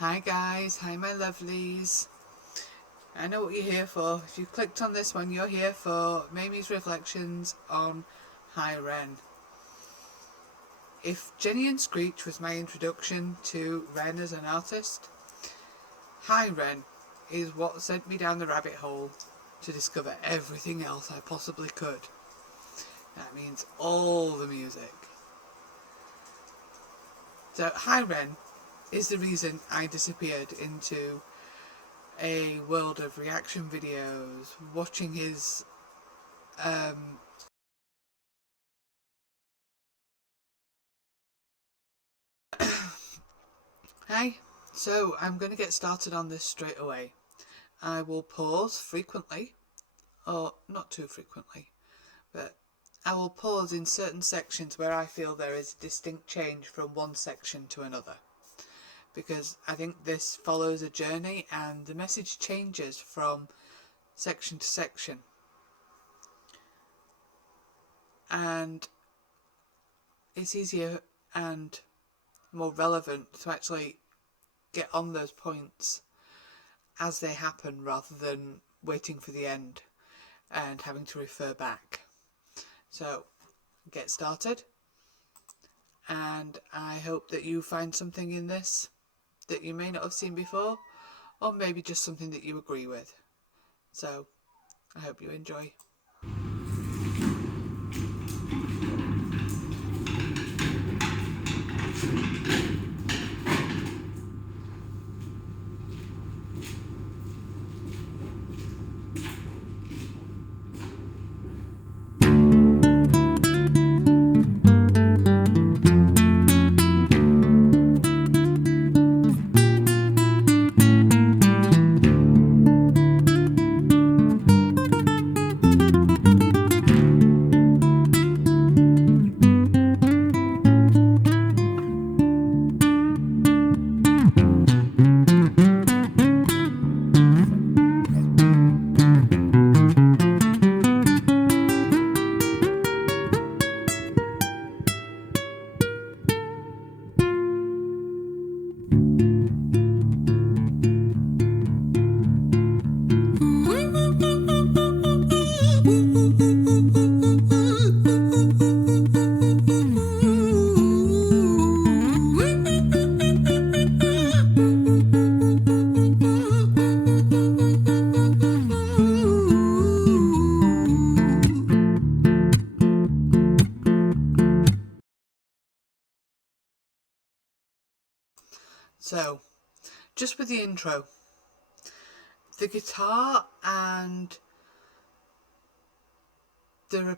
Hi guys, hi my lovelies. I know what you're here for. If you clicked on this one, you're here for MAmie's reflections on High Ren. If Jenny and Screech was my introduction to Ren as an artist, High Ren is what sent me down the rabbit hole to discover everything else I possibly could. That means all the music. So High Ren is the reason I disappeared into a world of reaction videos, watching his Hi, so I'm going to get started on this straight away. I will pause frequently, or not too frequently, but I will pause in certain sections where I feel there is a distinct change from one section to another, because I think this follows a journey and the message changes from section to section, and it's easier and more relevant to actually get on those points as they happen rather than waiting for the end and having to refer back. So get started, and I hope that you find something in this that you may not have seen before, or maybe just something that you agree with. So I hope you enjoy. So, just with the intro, the guitar and the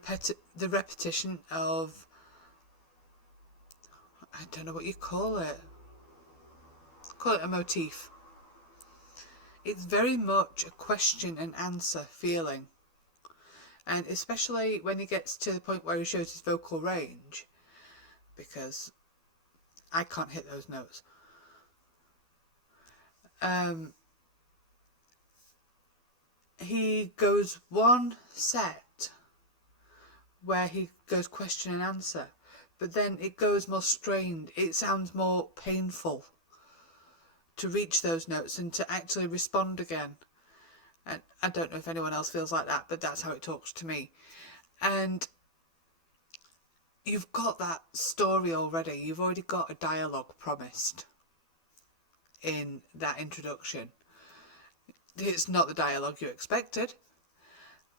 repetition of, I don't know what you call it a motif. It's very much a question and answer feeling, and especially when he gets to the point where he shows his vocal range, because I can't hit those notes. He goes one set where he goes question and answer, but then it goes more strained. It sounds more painful to reach those notes and to actually respond again. And I don't know if anyone else feels like that, but that's how it talks to me. And you've got that story already. You've already got a dialogue promised in that introduction. It's not the dialogue you expected,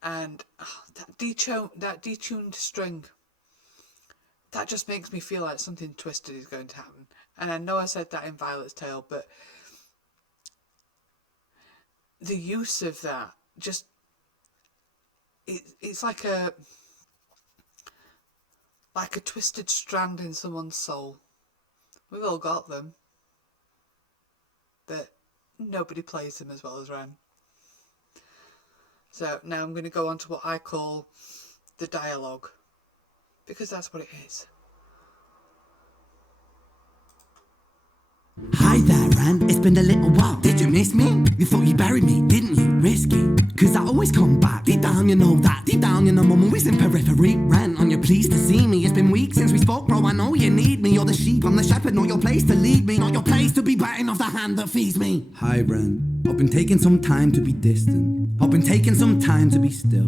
and that detuned string, that just makes me feel like something twisted is going to happen. And I know I said that in Violet's Tale, but the use of that, just it's like a twisted strand in someone's soul. We've all got them, but nobody plays them as well as Ren. So now I'm going to go on to what I call the dialogue, because that's what it is. Hi there, Ren. It's been a little while. Did you miss me? You thought you buried me, didn't you? Risky. Cause I always come back. Deep down, you know that. Deep down, you know I'm always in periphery. Ren, on your pleased to see me. It's been weeks since we spoke, bro. I know you need me. You're the sheep, I'm the shepherd. Not your place to lead me. Not your place to be batting off the hand that feeds me. Hi, Ren. I've been taking some time to be distant. I've been taking some time to be still.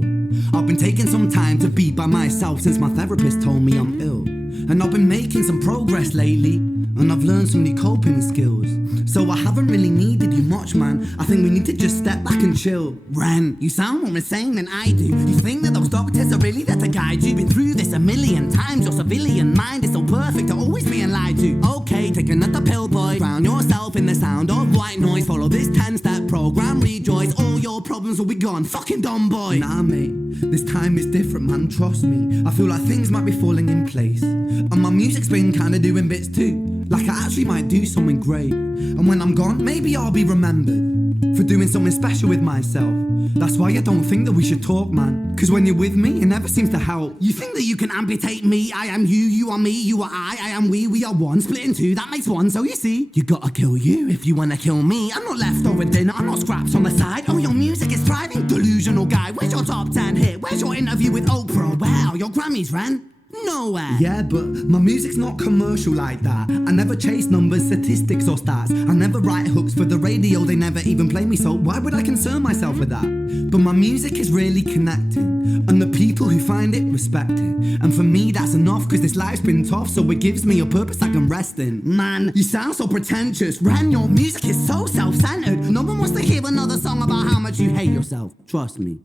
I've been taking some time to be by myself since my therapist told me I'm ill. And I've been making some progress lately, and I've learned some new coping skills. So I haven't really needed you much, man. I think we need to just step back and chill. Ren, you sound more insane than I do. You think that those doctors are really there to guide you? Been through this a million times. Your civilian mind is so perfect to always being lied to. Okay, take another pill, boy. Drown yourself in the sound of white noise. Follow this 10-step program, rejoice. All your problems will be gone. Fucking dumb boy. Nah, mate, this time is different, man. Trust me. I feel like things might be falling in place. And my music's been kinda doing bits too. Like I actually might do something great. And when I'm gone, maybe I'll be remembered for doing something special with myself. That's why I don't think that we should talk, man. Cause when you're with me, it never seems to help. You think that you can amputate me? I am you, you are me, you are I am we are one. Split in two, that makes one. So you see, you gotta kill you if you wanna kill me. I'm not leftover dinner, I'm not scraps on the side. Oh, your music is thriving, delusional guy. Where's your top 10 hit? Where's your interview with Oprah? Where are your Grammys, Ren? Nowhere. Yeah, but my music's not commercial like that. I never chase numbers, statistics or stats. I never write hooks for the radio, they never even play me, so why would I concern myself with that? But my music is really connecting, and the people who find it respect it. And for me that's enough, cause this life's been tough, so it gives me a purpose I can rest in. Man, you sound so pretentious. Ren, your music is so self-centered. No one wants to hear another song about how much you hate yourself. Trust me.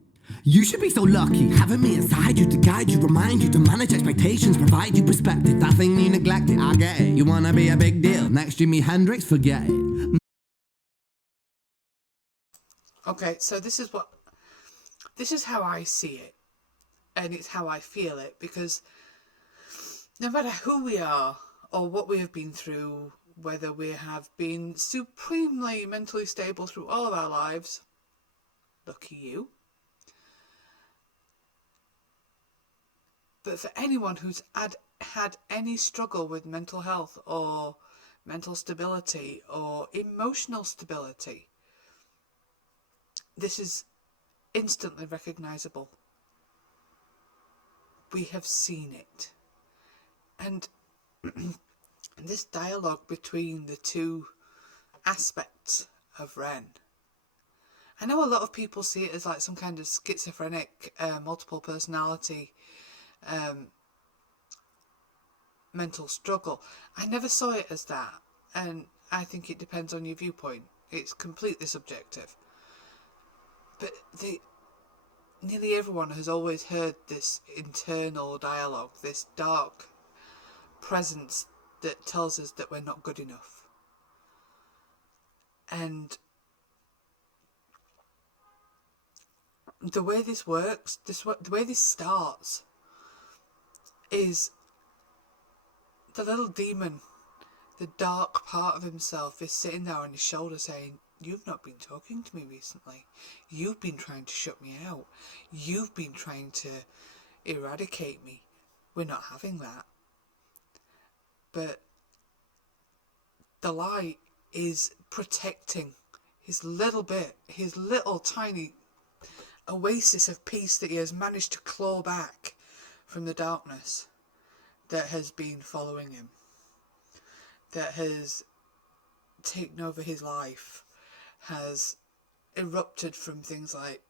You should be so lucky, having me inside you to guide you, remind you to manage expectations, provide you perspective. That thing you neglected, I get it. You wanna be a big deal, next Jimi Hendrix, forget it. Okay, so this is how I see it, and it's how I feel it, because no matter who we are or what we have been through, whether we have been supremely mentally stable through all of our lives, lucky you. But for anyone who's had any struggle with mental health or mental stability or emotional stability, this is instantly recognisable. We have seen it. And this dialogue between the two aspects of Ren, I know a lot of people see it as like some kind of schizophrenic, multiple personality mental struggle. I never saw it as that, and I think it depends on your viewpoint. It's completely subjective. But nearly everyone has always heard this internal dialogue, this dark presence that tells us that we're not good enough. And the way this works, the way this starts, is the little demon, the dark part of himself, is sitting there on his shoulder saying, you've not been talking to me recently. You've been trying to shut me out. You've been trying to eradicate me. We're not having that. But the light is protecting his little tiny oasis of peace that he has managed to claw back from the darkness that has been following him, that has taken over his life, has erupted from things like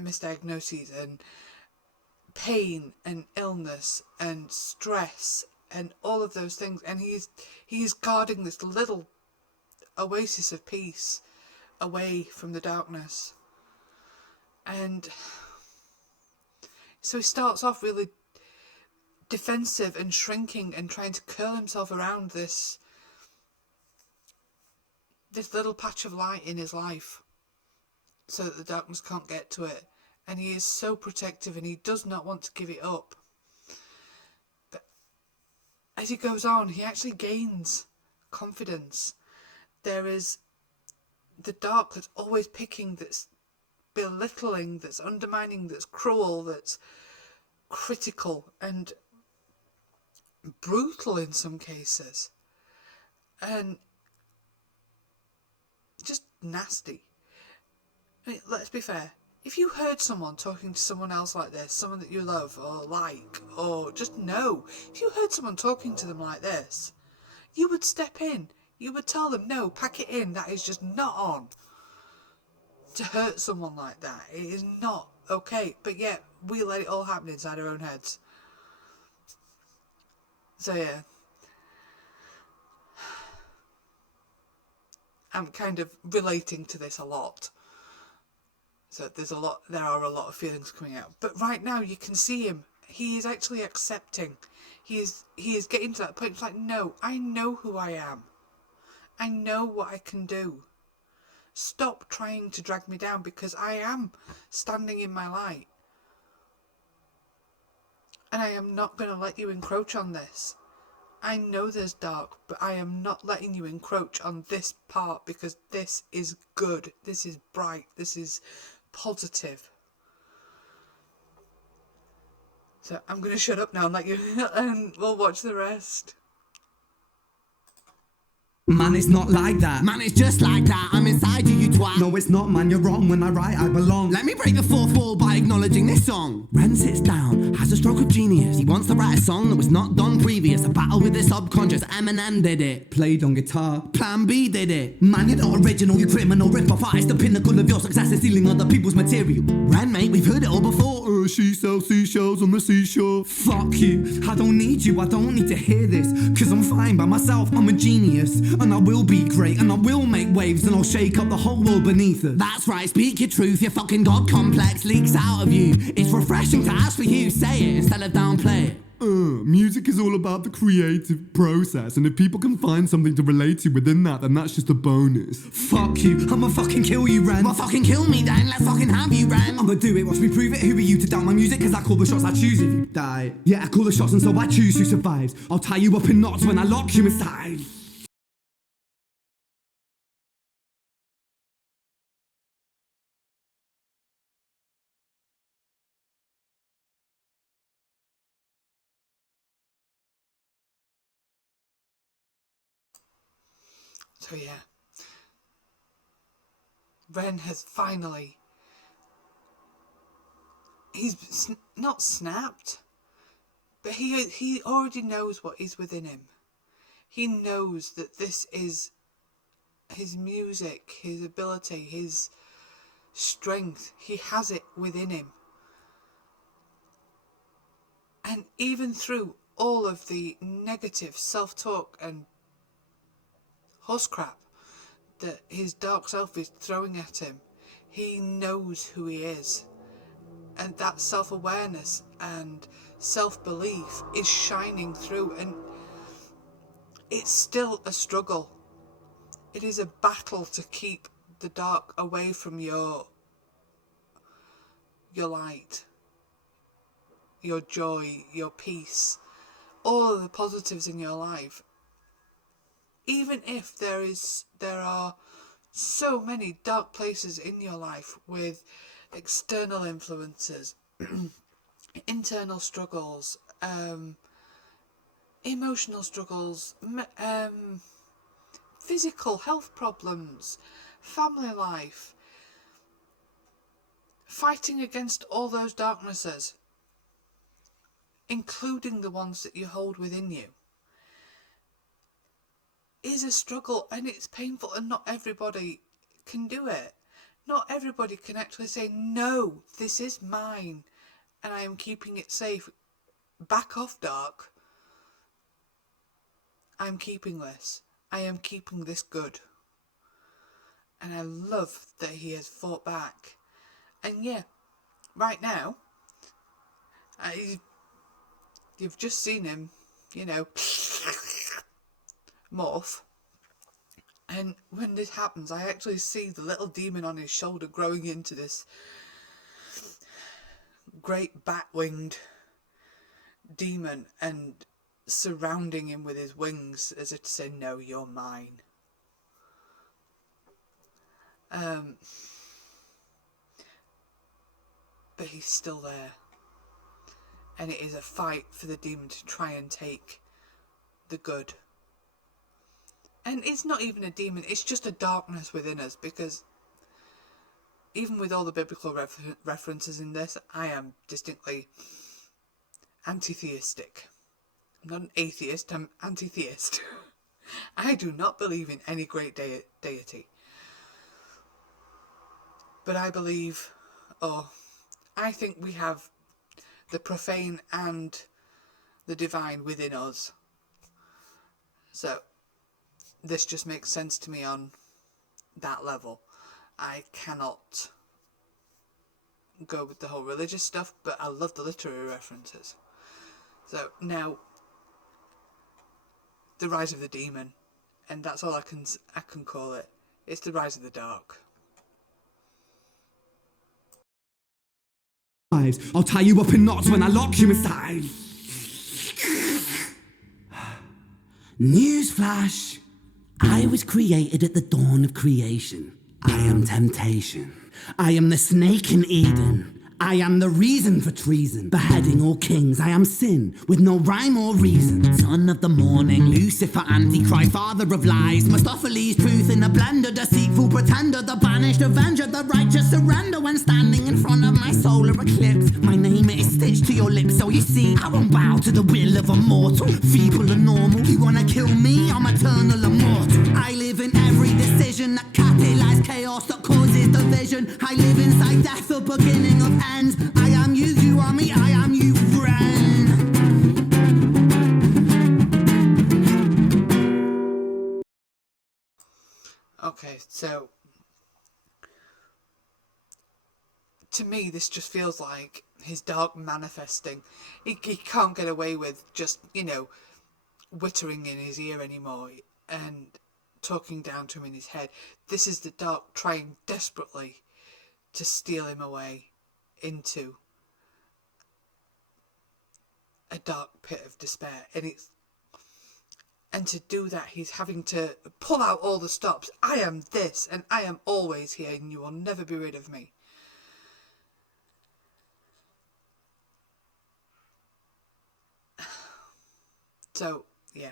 misdiagnoses and pain and illness and stress and all of those things, and he's guarding this little oasis of peace away from the darkness. And so he starts off really defensive and shrinking and trying to curl himself around this little patch of light in his life so that the darkness can't get to it. And he is so protective and he does not want to give it up. But as he goes on, he actually gains confidence. There is the dark that's always picking, that's belittling, that's undermining, that's cruel, that's critical and brutal in some cases, and just nasty. I mean, let's be fair. If you heard someone talking to someone else like this, someone that you love or like, or just know, if you heard someone talking to them like this, you would step in. You would tell them, no, pack it in, that is just not on. To hurt someone like that, it is not okay. But yet, we let it all happen inside our own heads. So yeah, I'm kind of relating to this a lot. So there are a lot of feelings coming out. But right now you can see him. He is actually accepting. He is getting to that point. It's like, no, I know who I am. I know what I can do. Stop trying to drag me down, because I am standing in my light. And I am not going to let you encroach on this. I know there's dark, but I am not letting you encroach on this part, because this is good. This is bright. This is positive. So I'm going to shut up now and let you, and we'll watch the rest. Man, it's not like that. Man, it's just like that. I'm inside you, you twat. No, it's not, man, you're wrong. When I write, I belong. Let me break the fourth wall by acknowledging this song. Ren sits down, has a stroke of genius. He wants to write a song that was not done previous. A battle with the subconscious. Eminem did it. Played on guitar. Plan B did it. Man, you're not original, you criminal rip-off artist. The pinnacle of your success is stealing other people's material. Ren, mate, we've heard it all before. She sells seashells on the seashore. Fuck you, I don't need you, I don't need to hear this. Cause I'm fine by myself, I'm a genius. And I will be great, and I will make waves, and I'll shake up the whole world beneath us. That's right, speak your truth, your fucking God complex leaks out of you. It's refreshing to actually hear you say it instead of downplay it. Music is all about the creative process, and if people can find something to relate to within that, then that's just a bonus. Fuck you, I'ma fucking kill you, Ren. Well, fucking kill me then, let's fucking have you, Ren. I'ma do it, watch me prove it. Who are you to doubt my music? Cause I call the shots, I choose if you die. Yeah, I call the shots, and so I choose who survives. I'll tie you up in knots when I lock you inside. So yeah, Ren has finally, he's not snapped, but he already knows what is within him. He knows that this is his music, his ability, his strength. He has it within him. And even through all of the negative self-talk and horse crap that his dark self is throwing at him, he knows who he is. And that self-awareness and self-belief is shining through, and it's still a struggle. It is a battle to keep the dark away from your light, your joy, your peace, all of the positives in your life. Even if there are so many dark places in your life with external influences, internal struggles, emotional struggles, physical health problems, family life, fighting against all those darknesses, including the ones that you hold within you, is a struggle, and it's painful, and not everybody can do it. Not everybody can actually say, no, this is mine and I am keeping it safe. Back off, dark. I'm keeping this. I am keeping this good. And I love that he has fought back. And yeah, right now, you've just seen him, morph. And when this happens, I actually see the little demon on his shoulder growing into this great bat-winged demon and surrounding him with his wings as if to say, no, you're mine. But he's still there. And it is a fight for the demon to try and take the good. And it's not even a demon, it's just a darkness within us, because even with all the biblical references in this, I am distinctly anti-theistic. I'm not an atheist, I'm anti-theist. I do not believe in any great deity. But I believe, or I think we have the profane and the divine within us. So this just makes sense to me on that level. I cannot go with the whole religious stuff, but I love the literary references. So now, the rise of the demon, and that's all I can call it. It's the rise of the dark. I'll tie you up in knots when I lock you inside. Newsflash. I was created at the dawn of creation. I am temptation. I am the snake in Eden. I am the reason for treason, beheading all kings. I am sin, with no rhyme or reason. Son of the morning, Lucifer, Antichrist, father of lies. Mustopheles, truth in a blender, deceitful pretender, the banished avenger, the righteous surrender. When standing in front of my solar eclipse, my name is stitched to your lips. So you see, I won't bow to the will of a mortal, feeble and normal. You wanna kill me? I'm eternal immortal. I live in every decision that catalyzes chaos, that causes division. I live inside death, the beginning of ends. I am you, you are me, I am you, friend. Okay, so to me this just feels like his dark manifesting. He can't get away with just, whittering in his ear anymore and talking down to him in his head. This is the dark trying desperately to steal him away into a dark pit of despair, and to do that he's having to pull out all the stops. I am this and I am always here and you will never be rid of me. So yeah,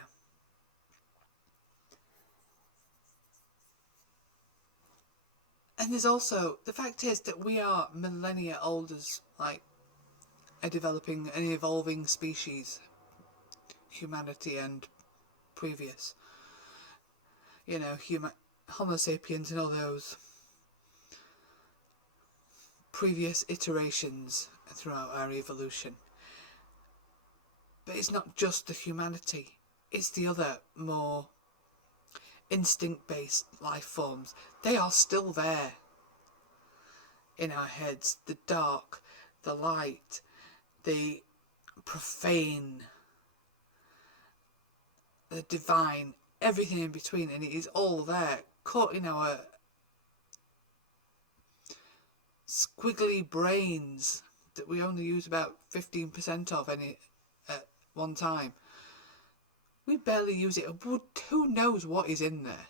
and there's also the fact is that we are millennia old as a developing and evolving species, humanity and previous, Homo sapiens and all those previous iterations throughout our evolution. But it's not just the humanity, it's the other more instinct-based life forms. They are still there in our heads. The dark, the light, the profane, the divine, everything in between, and it is all there, caught in our squiggly brains that we only use about 15% of any at one time. We barely use it. Who knows what is in there?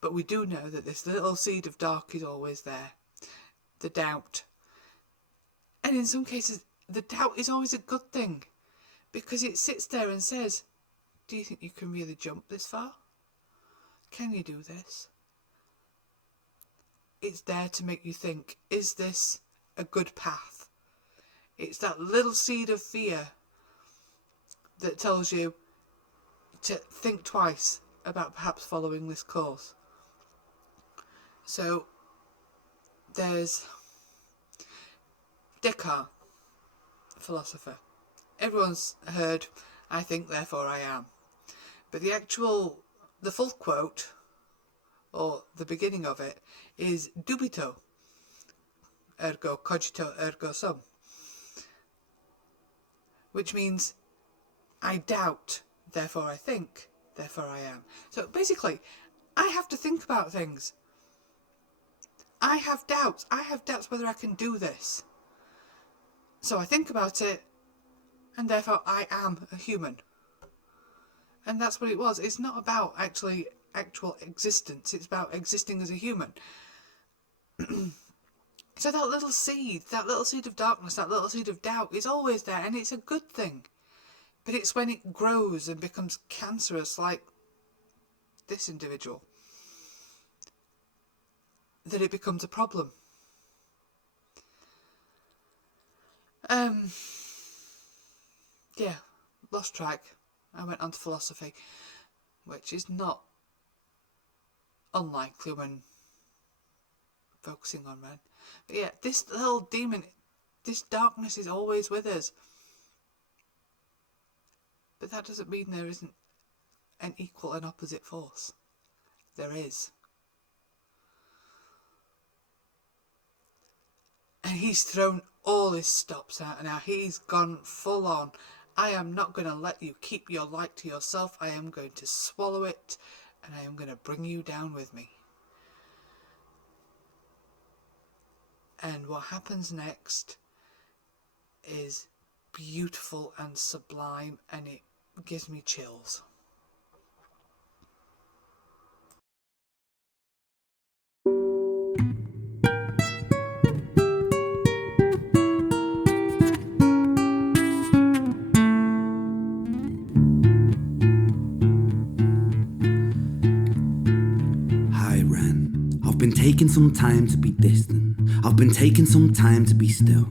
But we do know that this little seed of dark is always there. The doubt. And in some cases, the doubt is always a good thing, because it sits there and says, do you think you can really jump this far? Can you do this? It's there to make you think, is this a good path? It's that little seed of fear that tells you to think twice about perhaps following this course. So there's Descartes, philosopher. Everyone's heard, I think, therefore I am. But the full quote, or the beginning of it, is dubito, ergo cogito, ergo sum. Which means, I doubt, therefore I think, therefore I am. So basically, I have to think about things. I have doubts. I have doubts whether I can do this. So I think about it, and therefore I am a human. And that's what it was. It's not about actual existence. It's about existing as a human. So that little seed of darkness, that little seed of doubt is always there, and it's a good thing. But it's when it grows and becomes cancerous, like this individual, that it becomes a problem. Yeah, lost track. I went on to philosophy. which is not unlikely when focusing on Ren. But yeah, this little demon, this darkness is always with us. But that doesn't mean there isn't an equal and opposite force. There is. And he's thrown all his stops out now. He's gone full on. I am not going to let you keep your light to yourself. I am going to swallow it, and I am going to bring you down with me. And what happens next is beautiful and sublime, and it gives me chills. Hi, Ren. I've been taking some time to be distant. I've been taking some time to be still.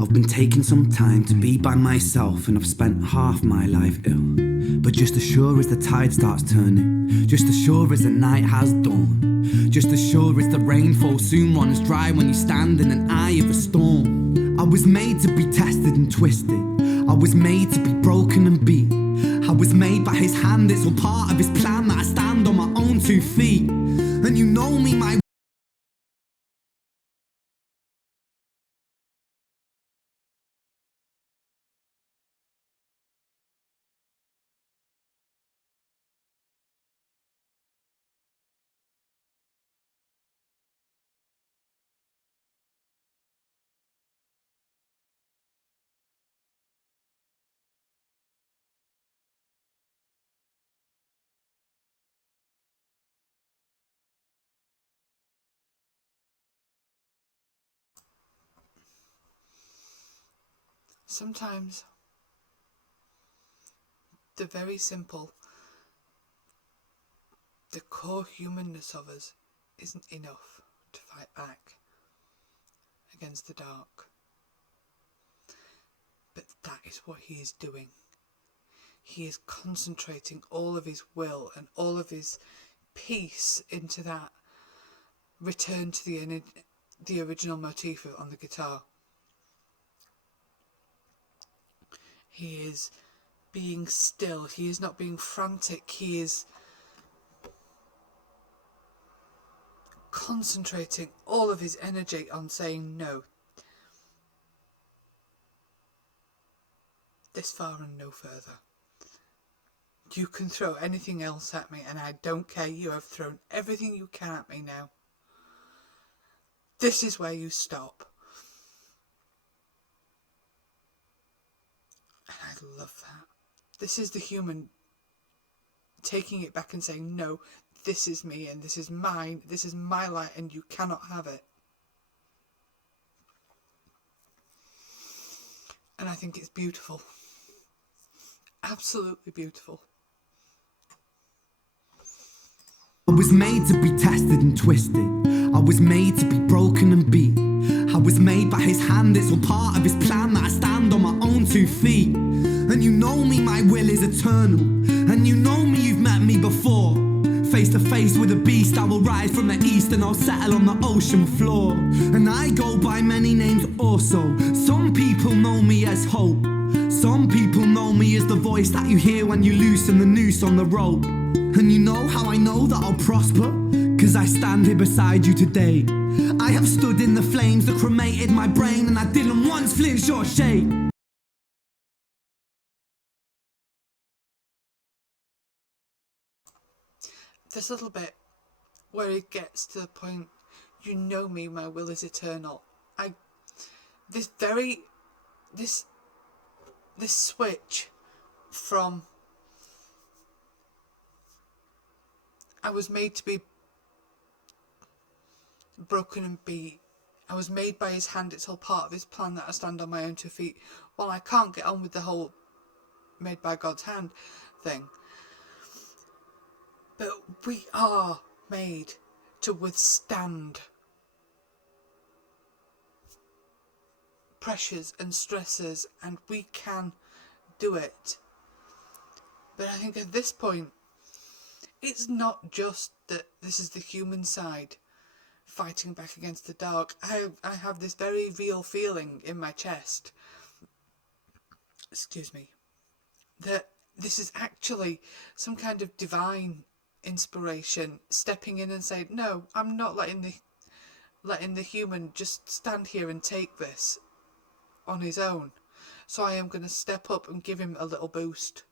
I've been taking some time to be by myself, and I've spent half my life ill. But just as sure as the tide starts turning, just as sure as the night has dawned, just as sure as the rainfall soon runs dry when you stand in an eye of a storm. I was made to be tested and twisted. I was made to be broken and beat. I was made by his hand, it's all part of his plan that I stand on my own 2 feet. And you know me, my Sometimes the very simple, the core humanness of us isn't enough to fight back against the dark. But that is what he is doing. He is concentrating all of his will and all of his peace into that return to the original motif on the guitar. He is being still. He is not being frantic. He is concentrating all of his energy on saying no. This far and no further. You can throw anything else at me and I don't care. You have thrown everything you can at me now. This is where you stop. And I love that. This is the human taking it back and saying, no, this is me and this is mine. This is my light and you cannot have it. And I think it's beautiful. Absolutely beautiful. I was made to be tested and twisted. I was made to be broken and beat. I was made by his hand, it's all part of his plan that I stand on my own 2 feet. And you know me, my will is eternal. And you know me, you've met me before. Face to face with a beast, I will rise from the east and I'll settle on the ocean floor. And I go by many names also. Some people know me as hope. Some people know me as the voice that you hear when you loosen the noose on the rope. And you know how I know that I'll prosper? 'Cause I stand here beside you today. I have stood in the flames that cremated my brain, and I didn't once flinch or shake. This little bit where it gets to the point, you know me, my will is eternal. This switch from I was made to be broken and beat. I was made by his hand, it's all part of his plan that I stand on my own 2 feet. Well, I can't get on with the whole made by God's hand thing. But we are made to withstand pressures and stresses, and we can do it. But I think at this point, it's not just that this is the human side fighting back against the dark. I have this very real feeling in my chest, excuse me, that this is actually some kind of divine inspiration stepping in and saying, no, I'm not letting the human just stand here and take this on his own. So I am going to step up and give him a little boost,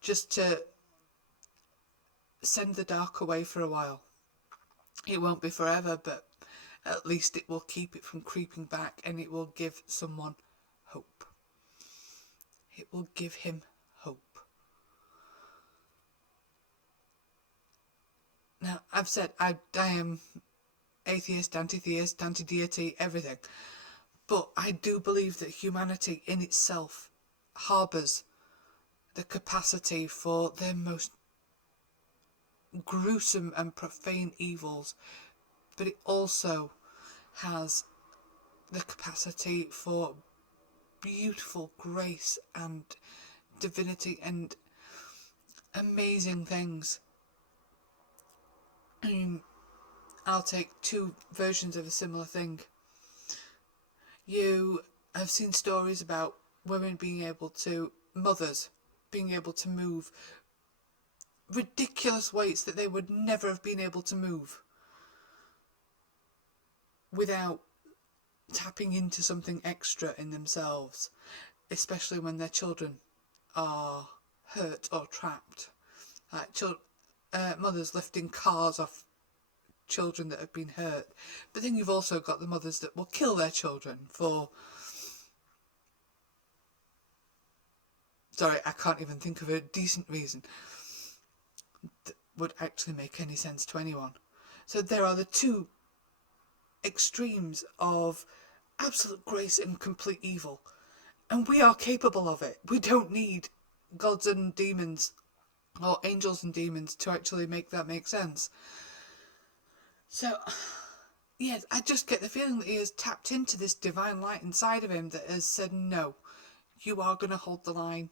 just to send the dark away for a while. It won't be forever, but at least it will keep it from creeping back, and it will give someone hope. It will give him hope. Now, I've said I am atheist, anti-theist, anti-deity, everything. But I do believe that humanity in itself harbours the capacity for their most gruesome and profane evils, but it also has the capacity for beautiful grace and divinity and amazing things. I'll take two versions of a similar thing. You have seen stories about women mothers being able to move ridiculous weights that they would never have been able to move without tapping into something extra in themselves, especially when their children are hurt or trapped. Mothers lifting cars off children that have been hurt. But then you've also got the mothers that will kill their children for... Sorry, I can't even think of a decent reason that would actually make any sense to anyone. So there are the two extremes of absolute grace and complete evil. And we are capable of it. We don't need gods and demons or angels and demons to actually make that make sense. So, yes, I just get the feeling that he has tapped into this divine light inside of him that has said, no, you are going to hold the line,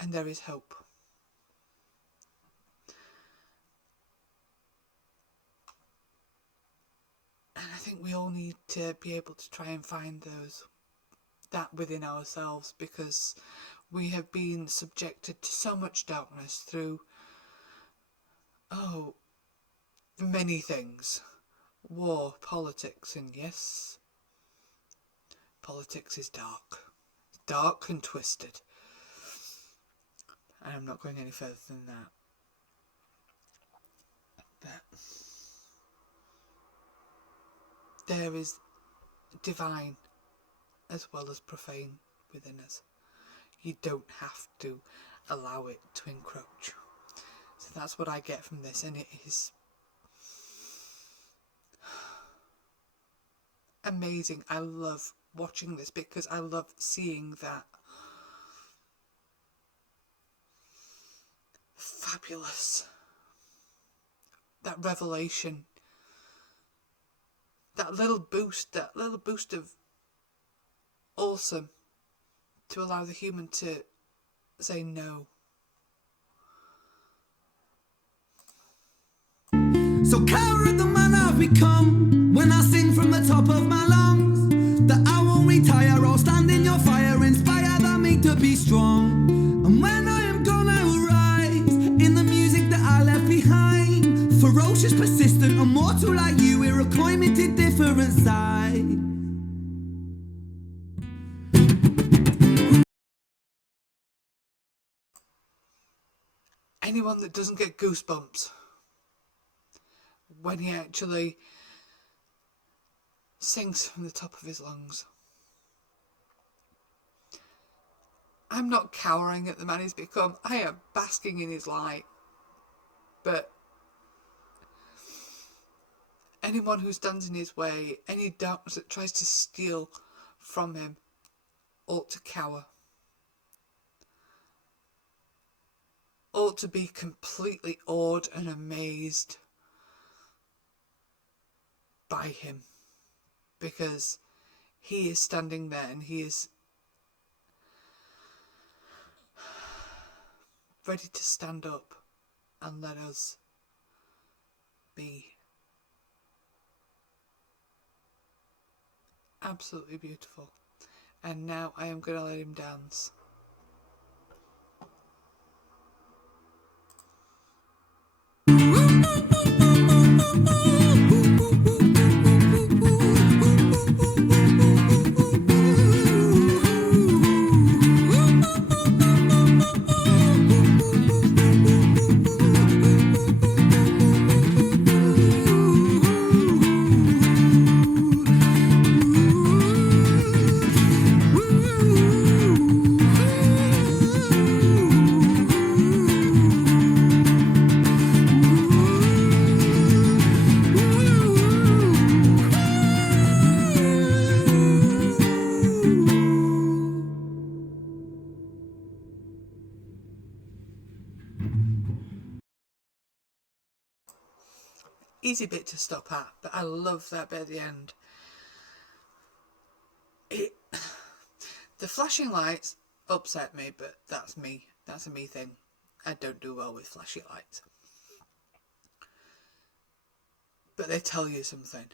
and there is hope. And I think we all need to be able to try and find that within ourselves, because we have been subjected to so much darkness through, many things. War, politics, and yes, politics is dark. Dark and twisted. And I'm not going any further than that. But there is divine as well as profane within us. You don't have to allow it to encroach. So that's what I get from this, and it is amazing. I love watching this because I love seeing that fabulous, that revelation, that little boost of awesome to allow the human to say no. So coward the man I've become when I sing from the top of my lungs that I won't retire or stand in your fire, inspire that me to be strong. And when I am gone I will rise in the music that I left behind, ferocious, persistent, immortal like you, we're a climate different side. Anyone that doesn't get goosebumps when he actually sings from the top of his lungs. I'm not cowering at the man he's become. I am basking in his light. But anyone who stands in his way, any darkness that tries to steal from him, ought to cower. Ought to be completely awed and amazed by him, because he is standing there and he is ready to stand up and let us be. Absolutely beautiful. And now I am going to let him dance. Easy bit to stop at, but I love that bit at the end. The flashing lights upset me, but that's me. That's a me thing. I don't do well with flashy lights. But they tell you something.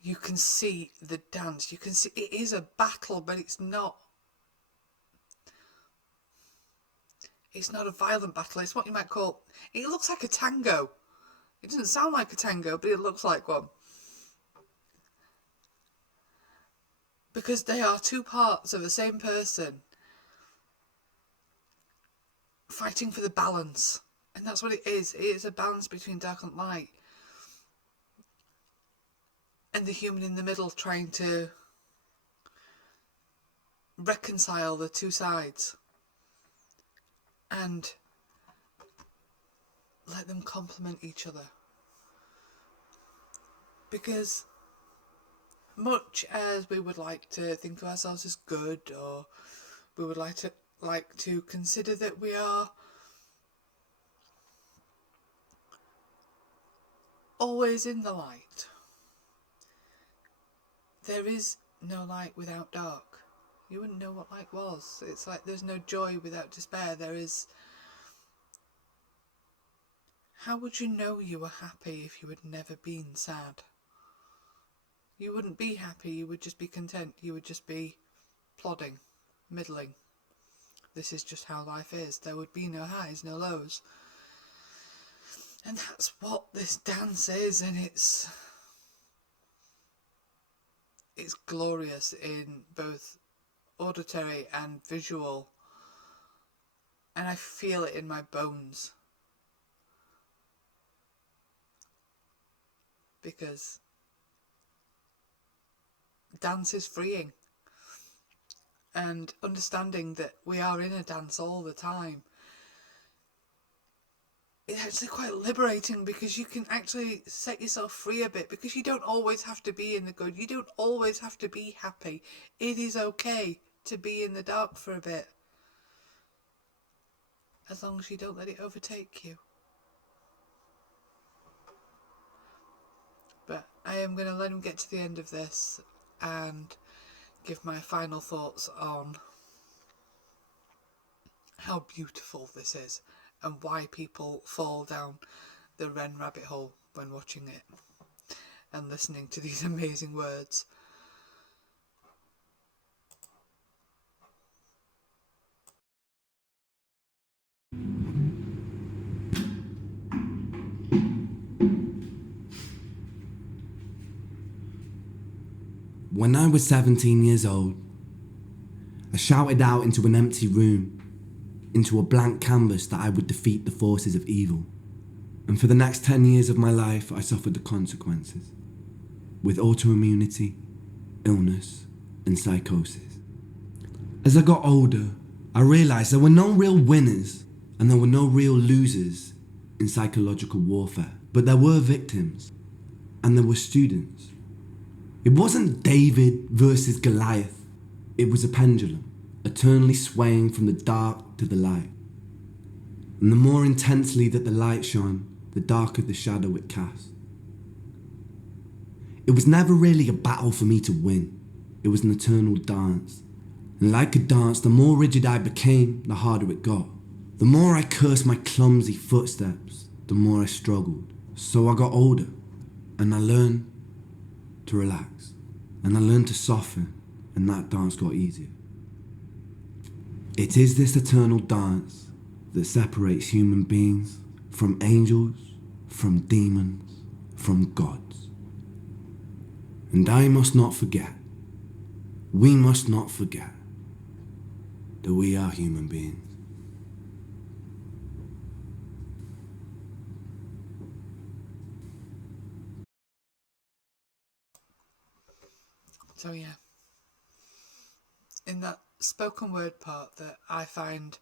You can see the dance. You can see it is a battle, but it's not. It's not a violent battle. It's what you might call. It looks like a tango. It doesn't sound like a tango, but it looks like one. Because they are two parts of the same person fighting for the balance. And that's what it is. It is a balance between dark and light. And the human in the middle trying to reconcile the two sides. And let them complement each other. Because much as we would like to think of ourselves as good, or we would like to consider that we are always in the light, there is no light without dark. You wouldn't know what light was. It's like there's no joy without despair. There is. How would you know you were happy if you had never been sad? You wouldn't be happy, you would just be content. You would just be plodding, middling. This is just how life is. There would be no highs, no lows. And that's what this dance is, and it's glorious in both auditory and visual. And I feel it in my bones. Because dance is freeing, and understanding that we are in a dance all the time is actually quite liberating, because you can actually set yourself free a bit, because you don't always have to be in the good, you don't always have to be happy. It is okay to be in the dark for a bit, as long as you don't let it overtake you. But I am going to let him get to the end of this and give my final thoughts on how beautiful this is and why people fall down the Wren rabbit hole when watching it and listening to these amazing words. When I was 17 years old, I shouted out into an empty room, into a blank canvas, that I would defeat the forces of evil. And for the next 10 years of my life, I suffered the consequences, with autoimmunity, illness, and psychosis. As I got older, I realised there were no real winners and there were no real losers in psychological warfare, but there were victims and there were students. It wasn't David versus Goliath. It was a pendulum, eternally swaying from the dark to the light. And the more intensely that the light shone, the darker the shadow it cast. It was never really a battle for me to win. It was an eternal dance. And like a dance, the more rigid I became, the harder it got. The more I cursed my clumsy footsteps, the more I struggled. So I got older, and I learned to relax, and I learned to soften, and that dance got easier. It is this eternal dance that separates human beings from angels, from demons, from gods. And I must not forget, we must not forget, that we are human beings. So yeah, in that spoken word part that I find,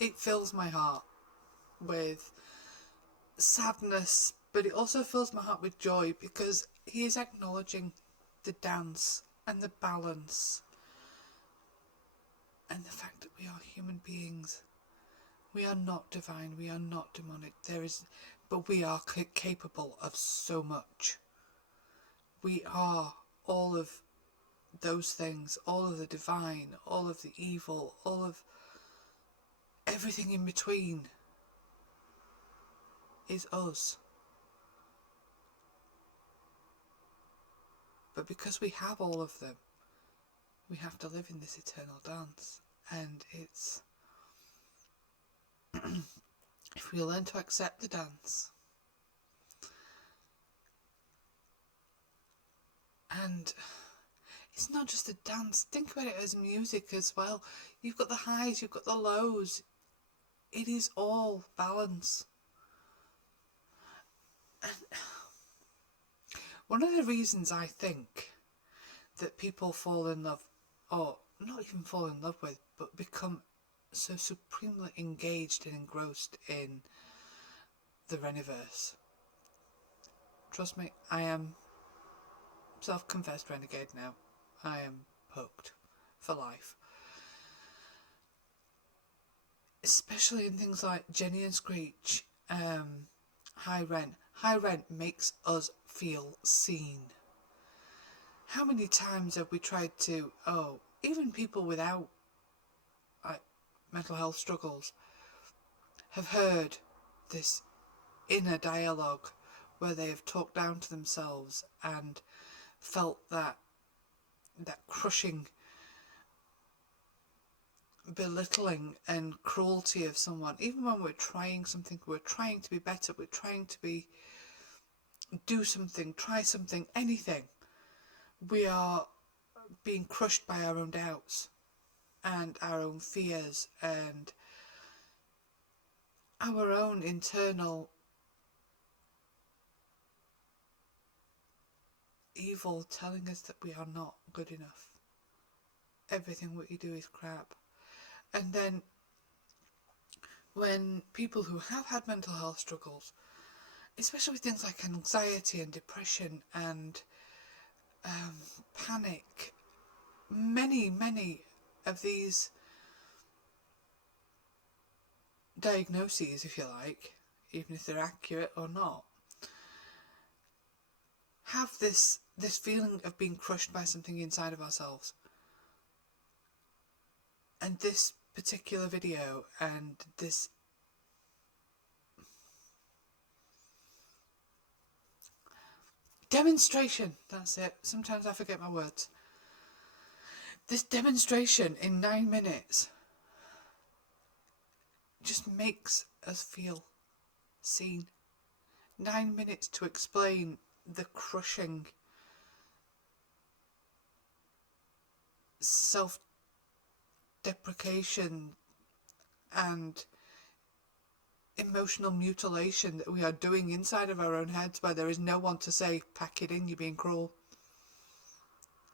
it fills my heart with sadness, but it also fills my heart with joy because he is acknowledging the dance and the balance and the fact that we are human beings. We are not divine, we are not demonic, but we are capable of so much. We are all of those things, all of the divine, all of the evil, all of everything in between is us. But because we have all of them, we have to live in this eternal dance. And it's if we learn to accept the dance and it's not just a dance, think about it as music as well. You've got the highs, you've got the lows. It is all balance. And one of the reasons I think that people fall in love, or not even fall in love with, but become so supremely engaged and engrossed in the Reniverse. Trust me, I am self-confessed renegade now. I am hooked for life. Especially in things like Jenny and Screech, High Rent. High Rent makes us feel seen. How many times have we tried to, even people without mental health struggles have heard this inner dialogue where they have talked down to themselves and felt that crushing belittling and cruelty of someone. Even when we're trying something, we're trying to be better, we're trying to do something, try something, anything, we are being crushed by our own doubts and our own fears and our own internal evil telling us that we are not good enough. Everything what you do is crap. And then when people who have had mental health struggles, especially with things like anxiety and depression and panic, many of these diagnoses, if you like, even if they're accurate or not, have this feeling of being crushed by something inside of ourselves. And this particular video and this demonstration, that's it, sometimes I forget my words, this demonstration in 9 minutes just makes us feel seen. 9 minutes to explain the crushing self-deprecation and emotional mutilation that we are doing inside of our own heads, where there is no one to say, pack it in, you're being cruel.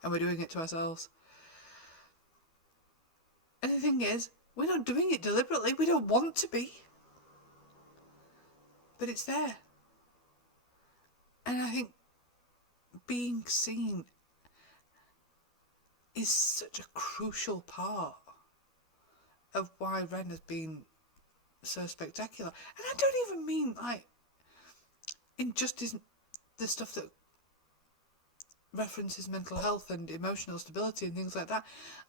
And we're doing it to ourselves. And the thing is, we're not doing it deliberately, we don't want to be. But it's there. And I think being seen is such a crucial part of why Ren has been so spectacular. And I don't even mean like injustice, the stuff that references mental health and emotional stability and things like that.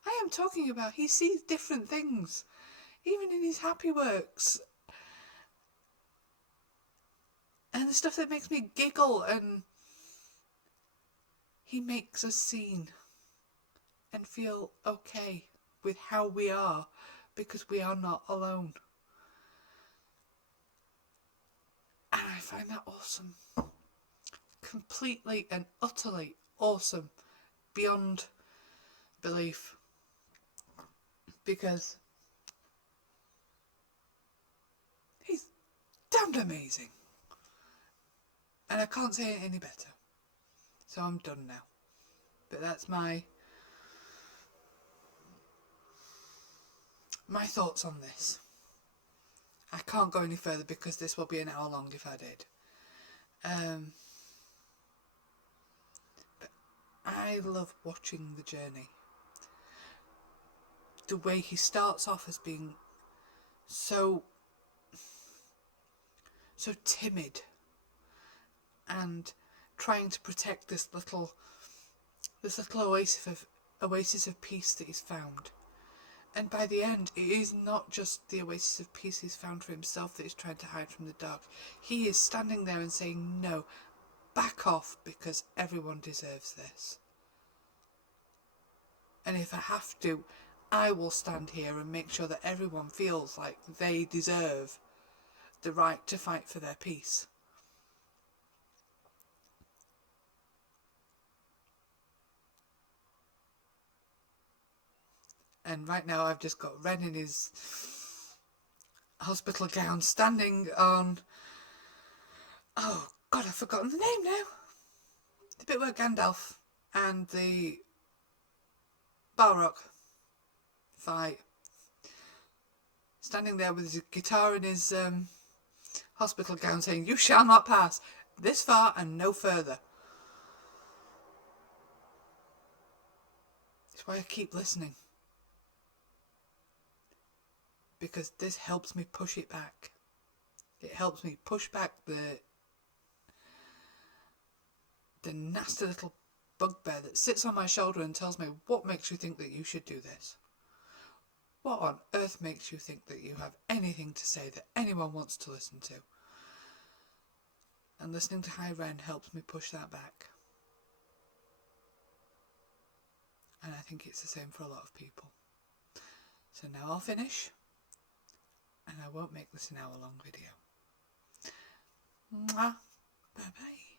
I am talking about he sees different things, even in his happy works. And the stuff that makes me giggle, and he makes us seen and feel okay with how we are, because we are not alone. And I find that awesome. Completely and utterly awesome. Beyond belief. Because he's damned amazing. And I can't say it any better. So I'm done now. But that's my thoughts on this. I can't go any further because this will be an hour long if I did. But I love watching the journey. The way he starts off as being so timid and trying to protect this little oasis of peace that he's found. And by the end, it is not just the oasis of peace he's found for himself that he's trying to hide from the dark. He is standing there and saying, no, back off, because everyone deserves this. And if I have to, I will stand here and make sure that everyone feels like they deserve the right to fight for their peace. And right now I've just got Ren in his hospital gown standing on... Oh, God, I've forgotten the name now. The bit where Gandalf and the Balrog fight. Standing there with his guitar in his hospital gown saying, you shall not pass this far and no further. That's why I keep listening. Because this helps me push it back. It helps me push back the nasty little bugbear that sits on my shoulder and tells me, what makes you think that you should do this? What on earth makes you think that you have anything to say that anyone wants to listen to? And listening to High Ren helps me push that back. And I think it's the same for a lot of people. So now I'll finish. And I won't make this an hour-long video. Mwah. Bye-bye.